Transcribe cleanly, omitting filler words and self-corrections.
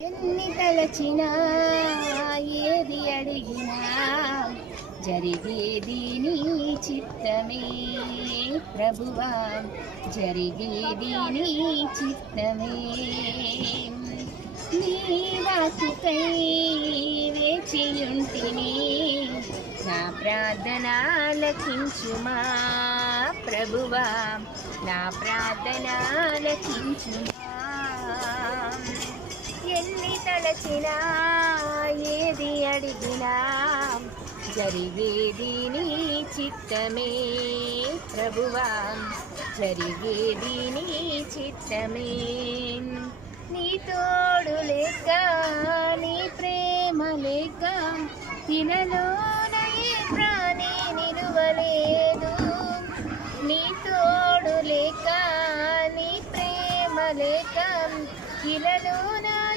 ఎన్ని తలచినా ఏది అడిగినా జరిగేది నీ చిత్తమే ప్రభువా, జరిగేది నీ చిత్తమే. నీ వాక్కుకై వేచియుంటిని, నా ప్రార్థన ఆలకించుమా ప్రభువా, నా ప్రార్థన ఆలకించుమా. ఎన్ని తలచినా ఏది అడిగినా జరిగేది నీ చిత్తమే ప్రభువా, జరిగేది నీ చిత్తమే. నీ తోడు లేక నీ ప్రేమ లేక తినలోన ఏ ప్రాణి నిలువలేదు. నీ తోడు